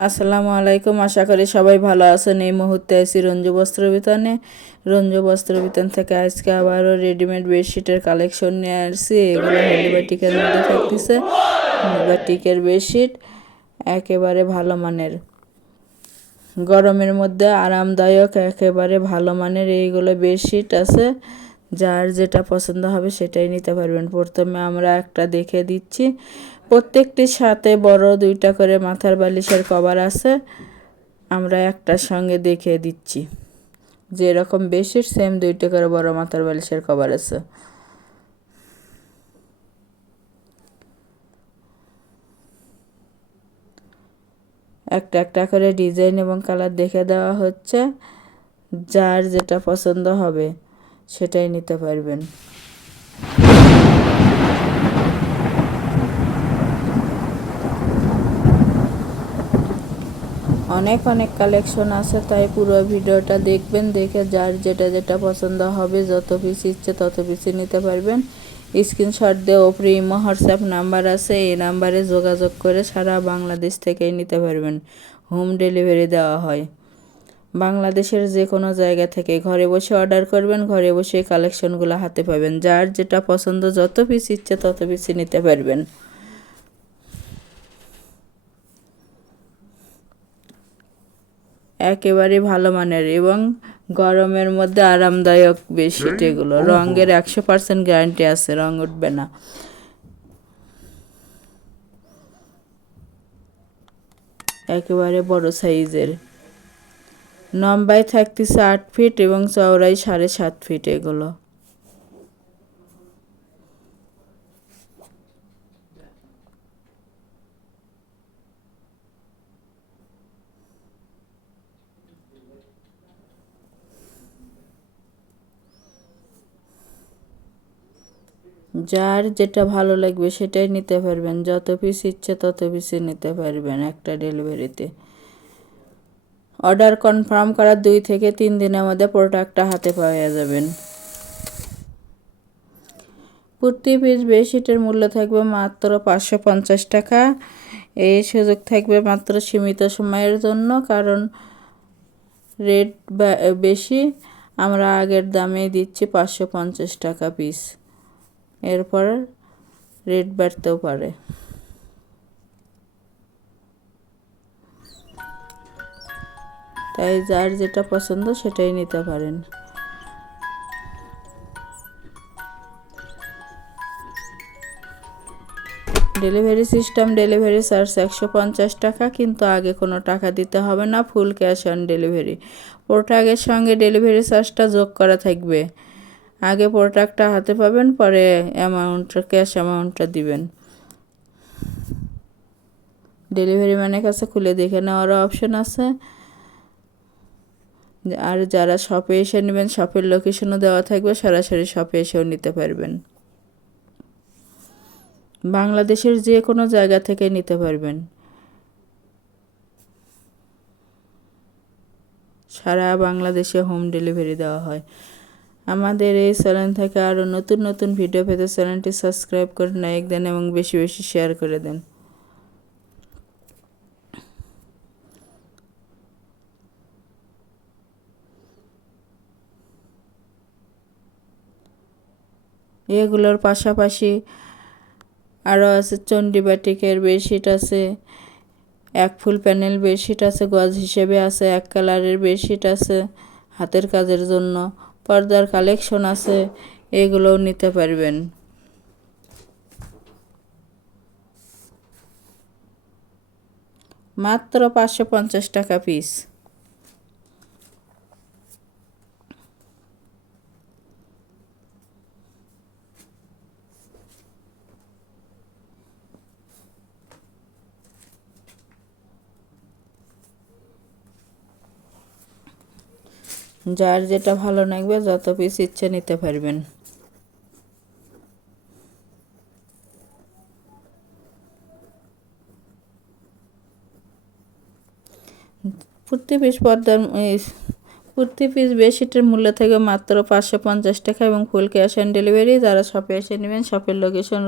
আসসালামু আলাইকুম, আশা করি সবাই ভালো আছেন। এই মুহূর্তে আছি রঞ্জু বস্ত্র বিতানে। রঞ্জু বস্ত্র বিতান থেকে আজকে আবারও রেডিমেড বেডশিটের কালেকশন নিয়ে আসছি। এগুলো হলি বাটিকের মধ্যে থাকতেছে, বাটিকের বেডশিট একেবারে ভালো মানের, গরমের মধ্যে আরামদায়ক, একেবারে ভালো মানের এইগুলো বেডশিট আছে। যার যেটা পছন্দ হবে সেটাই নিতে পারবেন। প্রথমে আমরা একটা দেখে দিচ্ছি। প্রত্যেকটির সাথে বড় 2টা করে মাথার বালিশের কভার আছে। আমরা একটার সঙ্গে দেখিয়ে দিচ্ছি। যেরকম বেডশিট সেম 2টা করে বড় মাথার বালিশের কভার আছে। একটা একটা করে ডিজাইন এবং কালার দেখে দেওয়া হচ্ছে। যার যেটা পছন্দ হবে সেটাই নিতে পারবেন। অনেক অনেক কালেকশন আছে, তাই পুরো ভিডিওটা দেখবেন। দেখে যার যেটা যেটা পছন্দ হবে, যত পিস ইচ্ছে তত পিসই নিতে পারবেন। স্ক্রিনশট দিয়ে ওপরে ইমো হোয়াটসঅ্যাপ নাম্বার আছে, এই নাম্বারে যোগাযোগ করে সারা বাংলাদেশ থেকেই নিতে পারবেন। হোম ডেলিভারি দেওয়া হয়। বাংলাদেশের যে কোনো জায়গা থেকে ঘরে বসে অর্ডার করবেন, ঘরে বসে কালেকশনগুলো হাতে পাবেন। যার যেটা পছন্দ, যত পিস ইচ্ছে তত পিসই নিতে পারবেন। একেবারে ভালো মানের এবং গরমের মধ্যে আরামদায়ক বেডশিট এগুলো। রঙের 100% গ্যারান্টি আছে, রং উঠবে না। একেবারে বড় সাইজের, লম্বায় থাকতেছে 8 ফিট এবং চওড়ায় 7.5 ফিট এগুলো। যার যেটা ভালো লাগবে সেটাই নিতে পারবেন। যত পিস ইচ্ছে তত পিসই নিতে পারবেন একটা ডেলিভারিতে। অর্ডার কনফার্ম করার 2 থেকে 3 দিনের মধ্যে প্রোডাক্টটা হাতে পাওয়া যাবেন। প্রতি পিস বেডশিটের মূল্য থাকবে মাত্র 550 টাকা। এই সুযোগ থাকবে মাত্র সীমিত সময়ের জন্য, কারণ রেট বেশি। আমরা আগের দামে দিচ্ছি 550 টাকা পিস। এরপর রেট বাড়তেও পারে। তাই যার যেটা পছন্দ সেটাই নিতে পারেন। ডেলিভারি সিস্টেম, ডেলিভারি চার্জ 150 টাকা, কিন্তু আগে কোনো টাকা দিতে হবে না, ফুল ক্যাশ অন ডেলিভারি। প্রোডাক্টের সঙ্গে ডেলিভারি চার্জটা যোগ করা থাকবে। আগে প্রোডাক্টটা হাতে পাবেন, পরে ক্যাশ অ্যামাউন্টটা দিবেন। ডেলিভারি ম্যানের কাছে খুলে দেখে নেওয়ারও অপশন আছে। আর যারা শপে এসে নেবেন, শপের লোকেশনও দেওয়া থাকবে, সরাসরি শপে এসেও নিতে পারবেন। বাংলাদেশের যে কোনো জায়গা থেকে নিতে পারবেন। সারা বাংলাদেশে হোম ডেলিভারি দেওয়া হয়। আমাদের এই চ্যানেল থেকে আরও নতুন নতুন ভিডিও পেতে চ্যানেলটি সাবস্ক্রাইব করে লাইক দেন এবং বেশি বেশি শেয়ার করে দেন। এগুলোর পাশাপাশি আরও আছে চণ্ডী বাটিকের বেডশিট আছে, এক ফুল প্যানেল বেডশিট আছে, গজ হিসেবে আছে, এক কালারের বেডশিট আছে, হাতের কাজের জন্য পর্দার কালেকশন আছে, এগুলোও নিতে পারবেন। মাত্র 550 টাকা পিস। যার যেটা ভালো লাগবে, যত পিস ইচ্ছে নিতে পারবেন। প্রতি পিস বেডশিটের মূল্য থেকে মাত্র 550 টাকা এবং ফুল ক্যাশ অন ডেলিভারি। যারা শপে এসে নেবেন, শপের লোকেশন